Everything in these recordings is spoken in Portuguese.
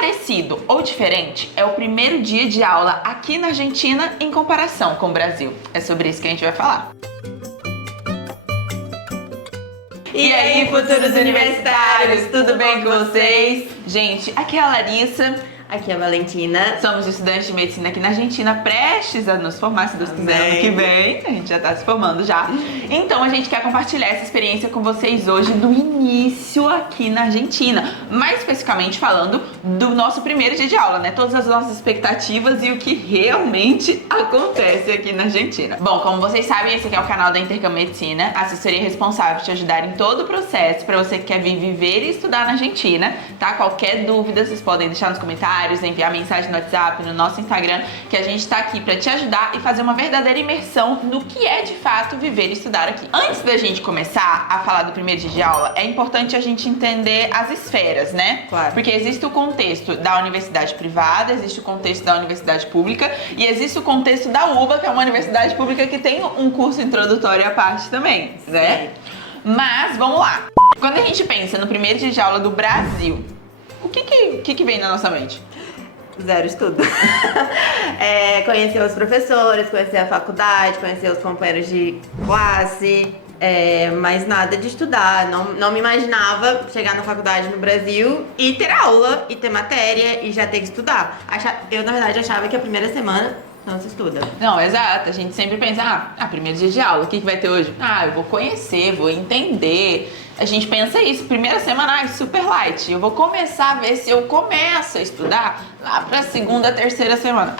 parecido ou diferente é o primeiro dia de aula aqui na Argentina em comparação com o Brasil? É sobre isso que a gente vai falar. E aí, futuros universitários, tudo bem com vocês? Gente, aqui é a Larissa. Aqui é a Valentina. Somos estudantes de medicina aqui na Argentina, prestes a nos formar, se Deus quiser, ano que vem. A gente já tá se formando já. Então a gente quer compartilhar essa experiência com vocês hoje do início aqui na Argentina. Mais especificamente falando do nosso primeiro dia de aula, né? Todas as nossas expectativas e o que realmente acontece aqui na Argentina. Bom, como vocês sabem, esse aqui é o canal da Intercam Medicina, assessoria responsável por te ajudar em todo o processo para você que quer vir viver e estudar na Argentina, tá? Qualquer dúvida, vocês podem deixar nos comentários, enviar mensagem no WhatsApp, no nosso Instagram, que a gente tá aqui pra te ajudar e fazer uma verdadeira imersão no que é de fato viver e estudar aqui. Antes da gente começar a falar do primeiro dia de aula, é importante a gente entender as esferas, né? Claro. Porque existe o contexto da universidade privada, existe o contexto da universidade pública e existe o contexto da UBA, que é uma universidade pública que tem um curso introdutório à parte também, né? Mas, vamos lá. Quando a gente pensa no primeiro dia de aula do Brasil, o que vem na nossa mente? Zero estudo. Conhecer os professores, conhecer a faculdade, conhecer os companheiros de classe, mas nada de estudar. Não me imaginava chegar na faculdade no Brasil e ter aula, e ter matéria, e já ter que estudar. Eu, na verdade, achava que a primeira semana não se estuda. Não, exato. A gente sempre pensa, primeiro dia de aula, o que vai ter hoje? Eu vou conhecer, vou entender. A gente pensa isso, primeira semana, super light. Eu vou começar a ver se eu começo a estudar lá pra segunda, terceira semana.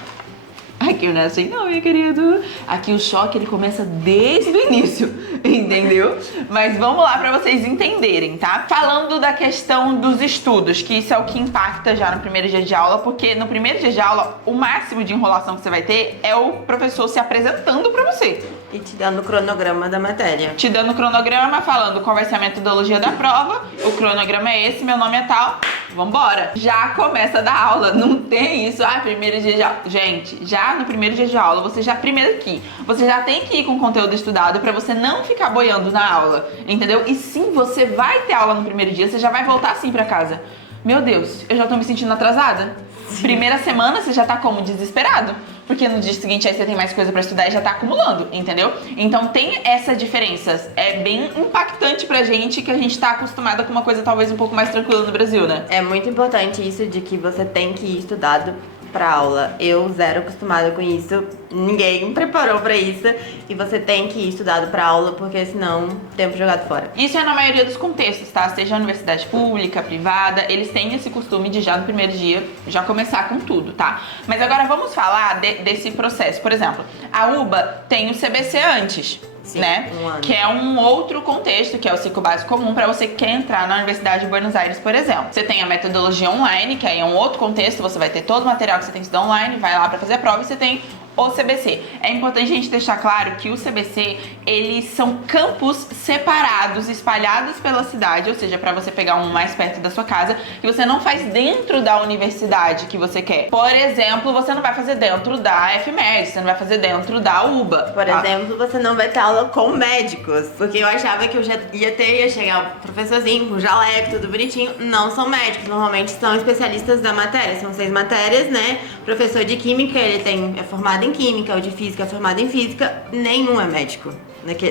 Aqui não é assim não, meu querido. Aqui o choque, ele começa desde o início, entendeu? Mas vamos lá pra vocês entenderem, tá? Falando da questão dos estudos, que isso é o que impacta já no primeiro dia de aula, porque no primeiro dia de aula, o máximo de enrolação que você vai ter é o professor se apresentando pra você. E te dando o cronograma da matéria. Te dando o cronograma, falando qual vai ser a metodologia da prova, o cronograma é esse, meu nome é tal, vambora. Já começa a dar aula, não tem isso, primeiro dia de aula. Gente, já no primeiro dia de aula, você já tem que ir com conteúdo estudado pra você não ficar boiando na aula, entendeu? E sim, você vai ter aula no primeiro dia, você já vai voltar assim pra casa. Meu Deus, eu já tô me sentindo atrasada. Sim. Primeira semana você já tá como? Desesperado. Porque no dia seguinte aí você tem mais coisa pra estudar e já tá acumulando, entendeu? Então tem essa diferença. É bem impactante pra gente que a gente tá acostumada com uma coisa talvez um pouco mais tranquila no Brasil, né? É muito importante isso de que você tem que ir estudado pra aula. Eu zero acostumada com isso, ninguém me preparou pra isso e você tem que ir estudado pra aula porque senão tempo jogado fora. Isso é na maioria dos contextos, tá? Seja universidade pública, privada, eles têm esse costume de já no primeiro dia já começar com tudo, tá? Mas agora vamos falar desse processo. Por exemplo, a UBA tem o CBC antes. Sim, né? Um ano. Que é um outro contexto, que é o ciclo básico comum para você que quer entrar na Universidade de Buenos Aires, por exemplo. Você tem a metodologia online, que aí é um outro contexto, você vai ter todo o material que você tem que estudar online, vai lá para fazer a prova e você tem o CBC. É importante a gente deixar claro que o CBC, eles são campos separados, espalhados pela cidade, ou seja, para você pegar um mais perto da sua casa, que você não faz dentro da universidade que você quer. Por exemplo, você não vai fazer dentro da FMED, você não vai fazer dentro da UBA. Por exemplo, você não vai ter aula com médicos, porque eu achava que eu já ia chegar o professorzinho com jaleco, tudo bonitinho. Não são médicos, normalmente são especialistas da matéria, são 6 matérias, né? Professor de química, ele é formado em química, o de física é formado em física, nenhum é médico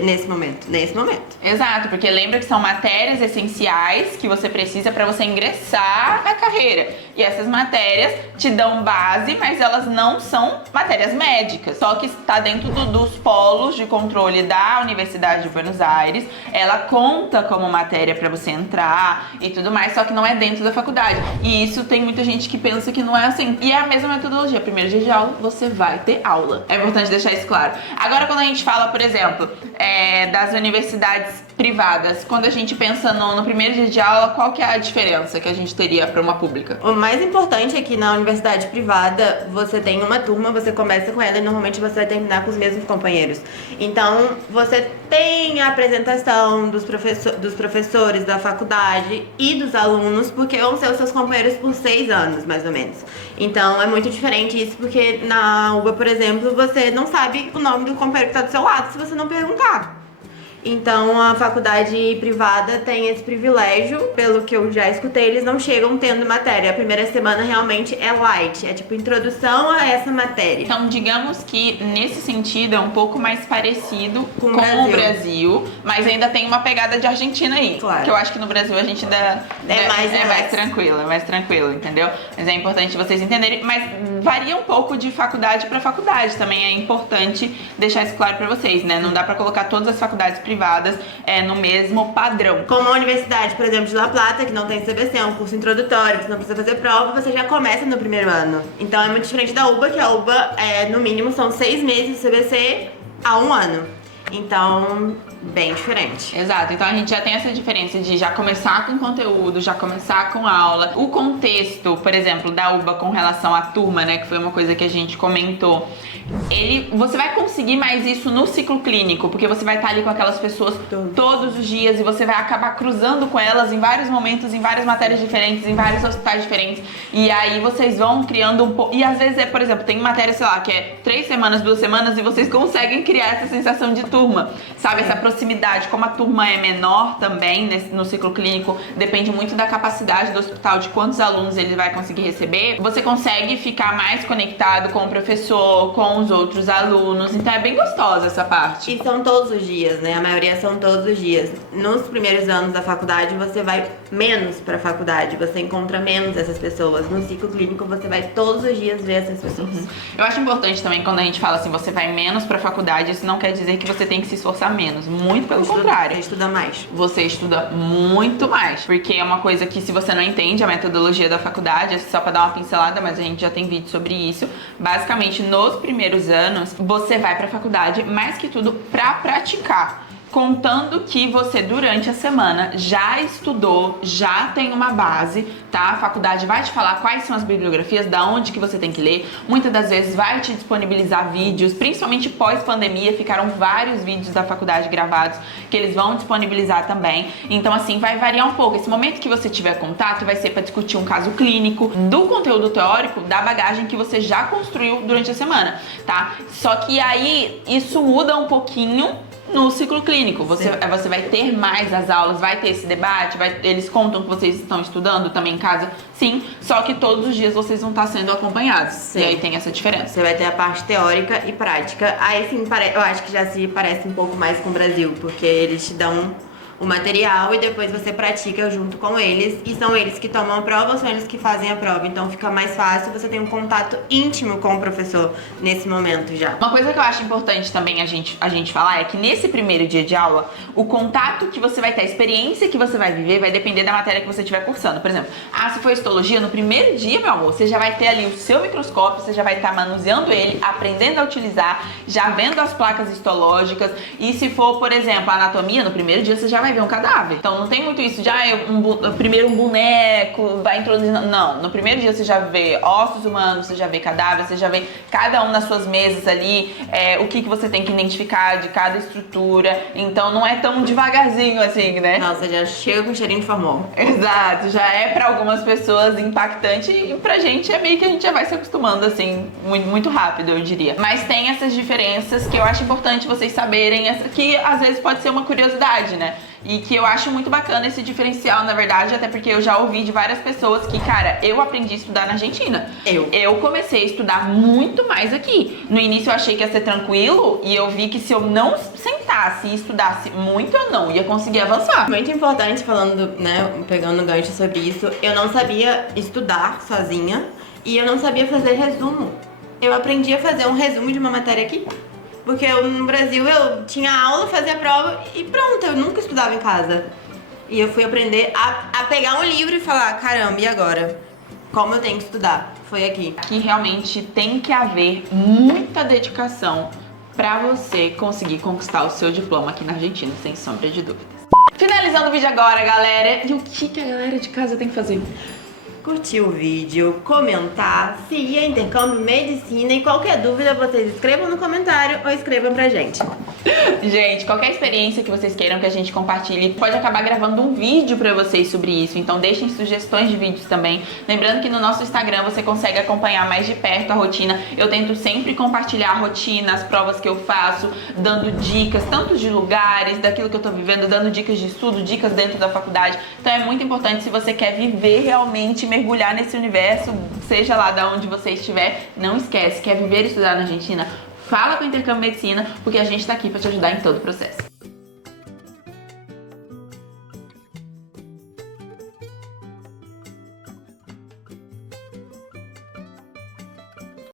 nesse momento. Exato, porque lembra que são matérias essenciais que você precisa para você ingressar na carreira. E essas matérias te dão base, mas elas não são matérias médicas. Só que está dentro dos polos de controle da Universidade de Buenos Aires. Ela conta como matéria para você entrar e tudo mais, só que não é dentro da faculdade. E isso tem muita gente que pensa que não é assim. E é a mesma metodologia. Primeiro dia de aula, você vai ter aula. É importante deixar isso claro. Agora, quando a gente fala, por exemplo, das universidades privadas, quando a gente pensa no primeiro dia de aula, qual que é a diferença que a gente teria para uma pública? O mais importante é que na universidade privada você tem uma turma, você começa com ela e normalmente você vai terminar com os mesmos companheiros. Então você tem a apresentação dos professores da faculdade e dos alunos, porque vão ser os seus companheiros por 6 anos, mais ou menos. Então é muito diferente isso, porque na UBA, por exemplo, você não sabe o nome do companheiro que está do seu lado se você não perguntar. Então a faculdade privada tem esse privilégio, pelo que eu já escutei, eles não chegam tendo matéria. A primeira semana realmente é light, é tipo introdução a essa matéria. Então, digamos que nesse sentido é um pouco mais parecido com o Brasil, mas ainda tem uma pegada de Argentina aí. Claro. Que eu acho que no Brasil a gente ainda é mais tranquilo, entendeu? Mas é importante vocês entenderem, mas varia um pouco de faculdade para faculdade, também é importante deixar isso claro para vocês, né? Não dá para colocar todas as faculdades privadas no mesmo padrão. Como a Universidade, por exemplo, de La Plata, que não tem CBC, é um curso introdutório, você não precisa fazer prova, você já começa no primeiro ano. Então é muito diferente da UBA, que a UBA, no mínimo, são 6 meses de CBC a 1 ano. Então, bem diferente. Exato, então a gente já tem essa diferença de já começar com conteúdo, já começar com aula. O contexto, por exemplo, da UBA com relação à turma, né, que foi uma coisa que a gente comentou, você vai conseguir mais isso no ciclo clínico, porque você vai estar ali com aquelas pessoas todos os dias e você vai acabar cruzando com elas em vários momentos, em várias matérias diferentes, em vários hospitais diferentes. E aí vocês vão criando um pouco. E às vezes por exemplo, tem matéria, sei lá, que é 3 semanas, 2 semanas e vocês conseguem criar essa sensação de turma, sabe? Essa proximidade. Como a turma é menor também no ciclo clínico, depende muito da capacidade do hospital, de quantos alunos ele vai conseguir receber. Você consegue ficar mais conectado com o professor, com os outros alunos, então é bem gostosa essa parte. E são todos os dias, né? A maioria são todos os dias. Nos primeiros anos da faculdade, você vai menos pra faculdade, você encontra menos essas pessoas. No ciclo clínico, você vai todos os dias ver essas pessoas. Eu acho importante também quando a gente fala assim, você vai menos pra faculdade, isso não quer dizer que você tem que se esforçar menos, muito pelo contrário. Você estuda mais. Você estuda muito mais, porque é uma coisa que se você não entende a metodologia da faculdade, é só pra dar uma pincelada, mas a gente já tem vídeo sobre isso. Basicamente, nos primeiros anos, você vai pra faculdade, mais que tudo, pra praticar. Contando que você, durante a semana, já estudou, já tem uma base, tá? A faculdade vai te falar quais são as bibliografias, da onde que você tem que ler. Muitas das vezes vai te disponibilizar vídeos, principalmente pós-pandemia, ficaram vários vídeos da faculdade gravados que eles vão disponibilizar também. Então, assim, vai variar um pouco. Esse momento que você tiver contato vai ser para discutir um caso clínico, do conteúdo teórico, da bagagem que você já construiu durante a semana, tá? Só que aí, isso muda um pouquinho no ciclo clínico. Você vai ter mais as aulas, vai ter esse debate, eles contam que vocês estão estudando também em casa, sim, só que todos os dias vocês vão estar sendo acompanhados. Sim. E aí tem essa diferença. Você vai ter a parte teórica e prática. Aí sim, eu acho que já se parece um pouco mais com o Brasil, porque eles te dão o material e depois você pratica junto com eles, e são eles que tomam a prova ou são eles que fazem a prova, então fica mais fácil, você tem um contato íntimo com o professor nesse momento já. Uma coisa que eu acho importante também a gente falar é que nesse primeiro dia de aula, o contato que você vai ter, a experiência que você vai viver vai depender da matéria que você estiver cursando. Por exemplo, se for histologia, no primeiro dia, meu amor, você já vai ter ali o seu microscópio, você já vai estar manuseando ele, aprendendo a utilizar, já vendo as placas histológicas, e se for, por exemplo, anatomia, no primeiro dia você já vai ver um cadáver. Então não tem muito isso de primeiro um boneco, vai introduzindo. Não, no primeiro dia você já vê ossos humanos, você já vê cadáveres, você já vê cada um nas suas mesas ali, o que você tem que identificar de cada estrutura. Então não é tão devagarzinho assim, né? Não, você já chega com cheirinho de formol. Exato, já é pra algumas pessoas impactante e pra gente é meio que a gente já vai se acostumando assim, muito, muito rápido, eu diria. Mas tem essas diferenças que eu acho importante vocês saberem, que às vezes pode ser uma curiosidade, né? E que eu acho muito bacana esse diferencial, na verdade, até porque eu já ouvi de várias pessoas que, cara, eu aprendi a estudar na Argentina. Eu comecei a estudar muito mais aqui. No início eu achei que ia ser tranquilo e eu vi que se eu não sentasse e estudasse muito, eu não ia conseguir avançar. Muito importante, falando, né, pegando um gancho sobre isso, eu não sabia estudar sozinha e eu não sabia fazer resumo. Eu aprendi a fazer um resumo de uma matéria aqui. Porque no Brasil eu tinha aula, fazia prova e pronto, eu nunca estudava em casa. E eu fui aprender a pegar um livro e falar, caramba, e agora? Como eu tenho que estudar? Foi aqui. Aqui realmente tem que haver muita dedicação pra você conseguir conquistar o seu diploma aqui na Argentina, sem sombra de dúvidas. Finalizando o vídeo agora, galera. E o que a galera de casa tem que fazer? curtir o vídeo, comentar, seguir a Intercâmbio Medicina e qualquer dúvida vocês escrevam no comentário ou escrevam pra gente. Gente, qualquer experiência que vocês queiram que a gente compartilhe, pode acabar gravando um vídeo pra vocês sobre isso, então deixem sugestões de vídeos também. Lembrando que no nosso Instagram você consegue acompanhar mais de perto a rotina. Eu tento sempre compartilhar a rotina, as provas que eu faço, dando dicas, tanto de lugares, daquilo que eu tô vivendo, dando dicas de estudo, dicas dentro da faculdade. Então é muito importante, se você quer viver realmente, mergulhar nesse universo, seja lá de onde você estiver, não esquece, quer viver e estudar na Argentina? Fala com o Intercâmbio Medicina, porque a gente tá aqui pra te ajudar em todo o processo.